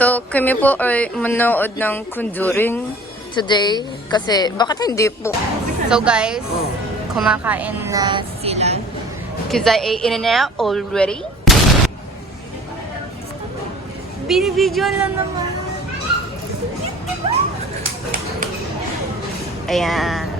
So, kami po ay manood ng Conjuring today kasi bakit hindi po? So guys, kumakain na sila. Cause I ate in and out already. Binibidyoan lang naman. Ayan.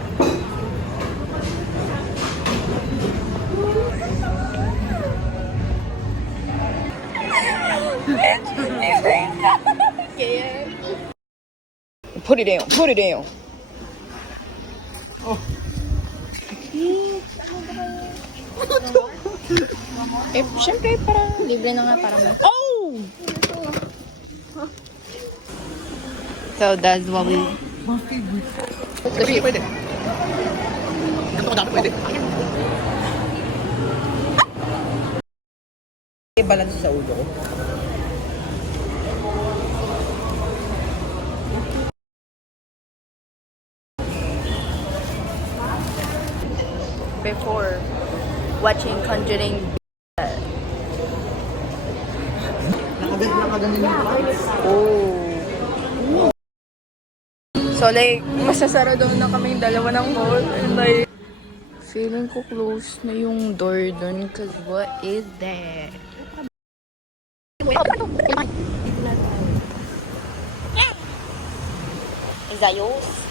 Put it down, put it down. Oh. Eh, syempre parang libre na nga parang. Oh! So that's what we. Pwede. Ganito ko dati pwede. Balance sa ulo ko. Before watching Conjuring. Nakaganda yung price. Oh. So like, masasara daw na kami dalawa ng hall. And like, feeling ko close na yung door dun. Cause what is that? Is that yours?